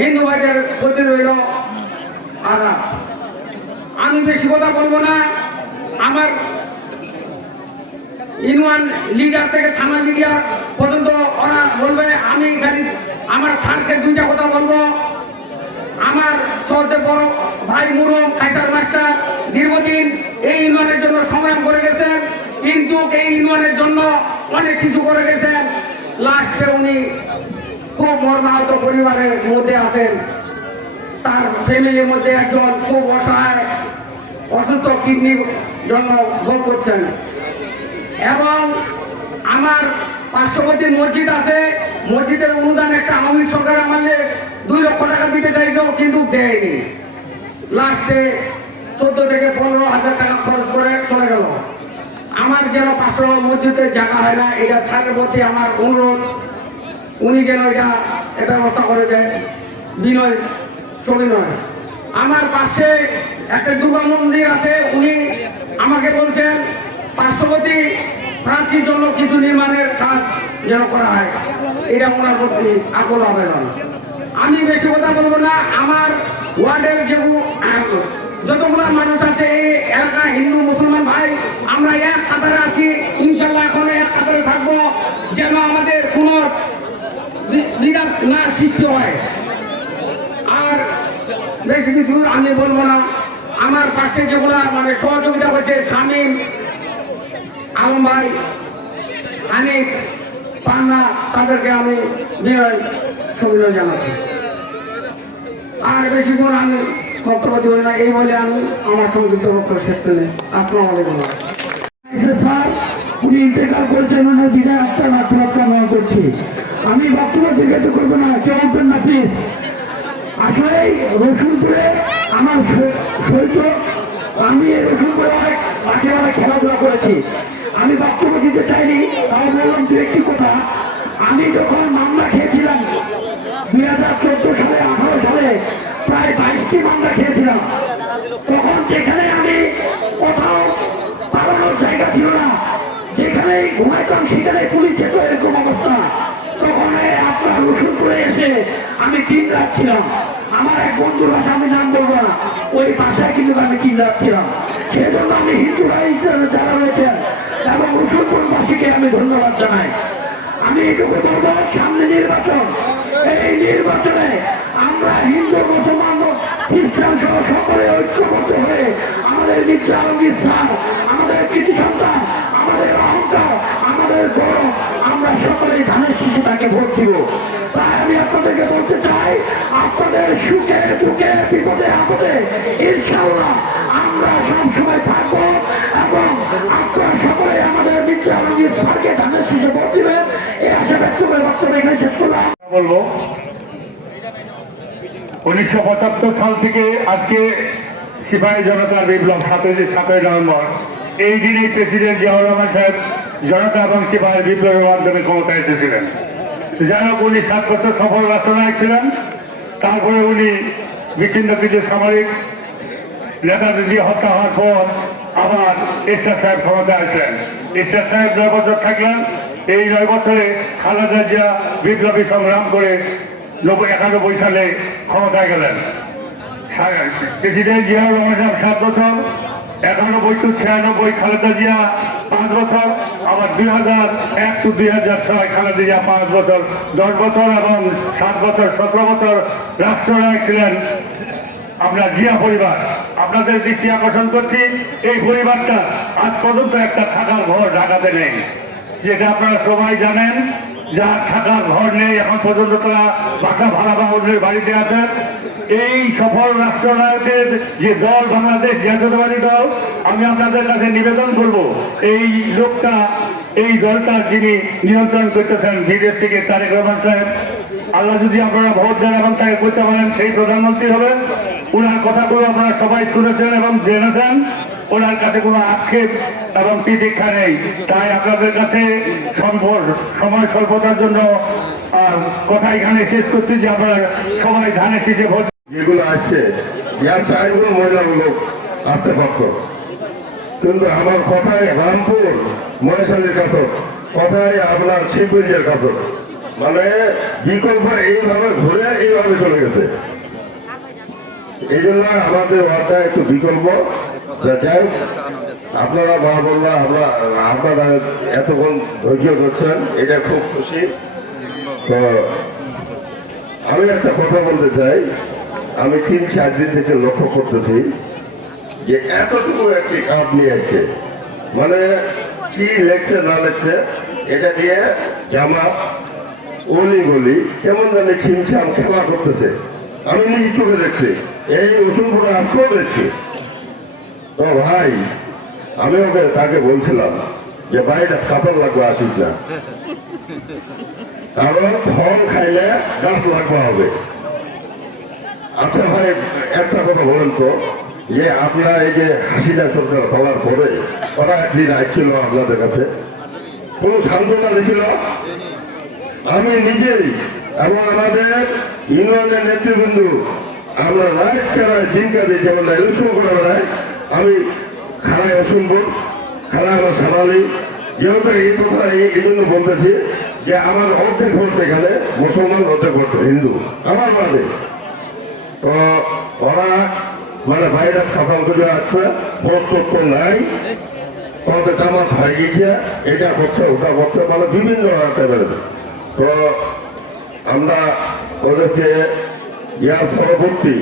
হিন্দু ভাইদের প্রতি রইল আমি বেশি কথা বলব না, আমার ইউনিয়ন লিডার থেকে থানা লিডার পর্যন্ত ওরা বলবে, আমি খালি আমার স্যারকে দুইটা কথা বলব। আমার সহজে বড় ভাই মুরম কাইসার মাস্টার, দীর্ঘদিন এই ইউনিয়নের জন্য সংগ্রাম করে গেছেন, কিন্তু এই ইউনিয়নের জন্য অনেক কিছু করে গেছেন। লাস্টে উনি খুব মর্মাহত পরিবারের মধ্যে আছেন। তার ফ্যামিলির মধ্যে একজন খুব অসহায়, অসুস্থ কিডনির জন্য ভোগ করছেন। এবং আমার পার্শ্ববর্তী মসজিদ আছে, মসজিদের অনুদান একটা আওয়ামী সরকার আমাদের দুই লক্ষ টাকা দিতে চাইল কিন্তু দেয়নি। লাস্টে চোদ্দ থেকে পনেরো হাজার টাকা খরচ করে চলে গেল। আমার যেন পাঁচশো মসজিদের জায়গা হয় না, এটা স্যারের প্রতি আমার অনুরোধ। উনি যেন এটা ব্যবস্থা করে দেন। বিনয়, সবিনয়। আমার পাশে একটা দুর্গা মন্দির আছে, উনি আমাকে বলছেন, পার্শ্ববর্তী প্রাচীর জন্য কিছু নির্মাণের কাজ যেন করা হয়। এটা ওনার প্রতি আকল আবেদন। আমি বেশি কথা বলব না, আমার ওয়ার্ডের যেগুলো যতগুলো মানুষ আছে এলাকা হিন্দু, মুসলমান ভাই, আমরা এক কাতারে আছি। ইনশাল্লাহ এখন এক কাতারে থাকব যেন আমাদের কোনো বিঘাত না সৃষ্টি হয়। আর বেশি কিছু আমি বলব না। আমার পাশে যেগুলা মানে সহযোগিতা করছে শামীম আলম ভাই, হানিফ, পান্না, তাদেরকে আমি বিনয়, সুবিনয় জানাচ্ছি। আর বেশি করে আমি বক্তব্য দেব না, এই বলে আমি আমার সংযুক্ত বক্তব্য শেষ করে আসসালামু স্যার, উনি ইন্তেকাল করেছেন ওনার বিদায় আত্মার মাত্রা কামনা করছি। আমি বক্তব্য দীর্ঘায়িত করব না, কেউ উঠবেন না প্লিজ আসলে রসুলপুরে আমার শৈত আমি রসুলপুরে অনেক একেবারে খেলাধুলা করেছি। আমি বক্তব্য দিতে চাইনি, তাও বললাম দু একটি কথা। আমি যখন মামলা খেয়েছিলাম দুই হাজার চোদ্দ সালে, আঠারো সালে প্রায় বাইশটি মামলা খেয়েছিলাম। তখন যেখানে আমি কোথাও পালানোর জায়গা ছিল না, যেখানে ঘুমাইতাম সেখানে পুলিশ যেত এরকম অবস্থা। তখন আপনার রসুলপুরে এসে আমি তিন রাত ছিলাম। আমার এক বন্ধুর বাসা আমি নাম বলব না, ওই বাসায় কিন্তু আমি তিন রাত ছিলাম। সেই জন্য আমি হিন্দু ভাই যারা রয়েছেন এবং রসুলপুরবাসীকে আমি ধন্যবাদ জানাই। আমি এটুকু বলব, সামনে নির্বাচন। এই নির্বাচনে আমরা হিন্দু মুসলমান খ্রিস্টান সহ সকলে ঐক্যবদ্ধ হয়ে আমাদের মিত্র আলমগীর স্যার আমাদের কৃতি সন্তান আমাদের অহংকার, আমাদের গৌরব, আমরা সকলে ধানের শিশু তাকে ভোট দিব। তাই আমি আপনাদেরকে বলতে চাই, আপনাদের সুখে দুঃখে, বিপদে আপদে ইনশাল্লাহ আমরা সবসময় থাকব এবং আপনারা সকলে আমাদের মিত্র আলমগীর স্যারকে ধানের শিশু ভোট দিবেন। এই আশা ব্যক্ত করে বক্তব্য এখানে শেষ করলাম। বলব উনিশশো পঁচাত্তর সাল থেকে আজকে সিপাহী জনতার বিপ্লব সাতই সাতই নভেম্বর। এই দিনেই প্রেসিডেন্ট জিয়াউর রহমান সাহেব জনতা এবং সিপাহী বিপ্লবের মাধ্যমে ক্ষমতায় এসেছিলেন। যাই হোক, উনি সাত বছর সফল রাষ্ট্রনায়ক ছিলেন। তারপরে উনি বিচ্ছিন্ন কিছু সামরিক দিয়ে হত্যা হওয়ার পর আবার এরশাদ সাহেব ক্ষমতায় আসলেন। এরশাদ সাহেব নয় বছর থাকলেন। এই নয় বছরে খালেদা জিয়া বিপ্লবী সংগ্রাম করে নব্বই একানব্বই সালে ক্ষমতায় গেলেন। প্রেসিডেন্ট জিয়াউর রহমান সাহেব সাত বছর। একানব্বই টু ছিয়ানব্বই, খালেদা জিয়া পাঁচ বছর। আবার দুই হাজার এক টু দুই হাজার ছয়, খালেদা জিয়া পাঁচ বছর। দশ বছর এবং সাত বছর, সতেরো বছর রাষ্ট্রনায়ক ছিলেন আপনার জিয়া পরিবার। আপনাদের দৃষ্টি আকর্ষণ করছি, এই পরিবারটা আজ পর্যন্ত একটা থাকার ঘর ঢাকাতে নেই। যেটা আপনারা সবাই জানেন যা থাকার ঘর নেই এখন পর্যন্ত তারা বাসা ভাড়া বা অন্যের বাড়িতে আছেন। এই সফল রাষ্ট্রনায়কের যে দল বাংলাদেশ জাতীয়তাবাদী দল, আমি আপনাদের কাছে নিবেদন করব, এই লোকটা, এই দলটা যিনি নিয়ন্ত্রণ করতেছেন বিদেশ থেকে তারেক রহমান সাহেব। আল্লাহ যদি আপনারা ভোট দেন এবং তাকে করতে পারেন, সেই প্রধানমন্ত্রী হবেন। ওনার কথাগুলো আপনারা সবাই শুনেছেন এবং জেনেছেন। ওনার কাছে কোনো আক্ষেপ এবং প্রতীক্ষা নেই। তাই আপনাদের কাছে সময় স্বল্পতার জন্য কথা এখানে শেষ করছি যে আপনারা সবাই ধানে শীষে ভোট যেগুলো লোক আসতে পারত কিন্তু আমার কথায় রামপুর মহেশালীর কাছে কথাই আপনার কাপড় মানে বিকল্প এইভাবে ঘুরে এইভাবে চলে গেছে। এই জন্য আমাদের একটু বিকল্প। যাই আপনারা মা বললা আমরা, আপনারা এতক্ষণ ধৈর্য ধরছেন, এটা খুব খুশি। তো আমি একটা কথা বলতে চাই। আমি তিন চার দিন থেকে লক্ষ্য করতেছি যে এতটুকু একটি কাপ নিয়ে এসে মানে কি লেখছে, না লেখছে, এটা দিয়ে জামা, অলি গলি, কেমন জানি ছিমছাম খেলা করতেছে। আমি নিজে চোখে দেখছি। এই ওষুধগুলো আজকেও দেখছি। তো ভাই, আমি ওকে তাকে বলছিলাম যে ভাইটা কাপড় লাগবে, আসিস না। কারণ ফল খাইলে গাছ লাগবা হবে। আচ্ছা ভাই, একটা কথা বলেন তো, যে আপনার এই যে হাসিনা সরকার হওয়ার পরে ওরা একদিন আসছিল আপনাদের কাছে? কোন সান্ত্বনা দিছিল? আমি নিজেই এবং আমাদের ইউনিয়নের নেতৃবৃন্দ, আমরা রাত খেলায় দিন কাজে যেমন ইলেকশন করে বেড়াই আমি খারায় শুনব খারায় আমার সারালি যেহেতু এই কথা এই জন্য বলতেছি যে আমার অর্ধেক ভোট এখানে, মুসলমান অর্ধেক ভোট হিন্দু, আমার বাদে তো ওরা মানে বাইরে সকাল করে আসছে, ভোট টোট নাই। তোমাদের জামাত হয়ে গেছে এটা করছে, ওটা করছে মানে বিভিন্ন টাইপের তো আমরা ওদেরকে ইয়ার পরবর্তী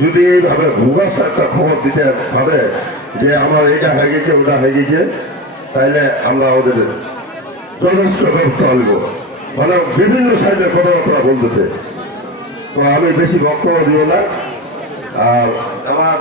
যদি এইভাবে ভূগাস একটা খবর দিতে পারে যে আমার এটা হয়ে গেছে ওটা হয়ে গেছে তাহলে আমরা ওদের যথেষ্ট ব্যবস্থা আনব মানে বিভিন্ন সাইডে কথাবার্তা বলতেছে। তো আমি বেশি বক্তব্য দিব না। আর আমার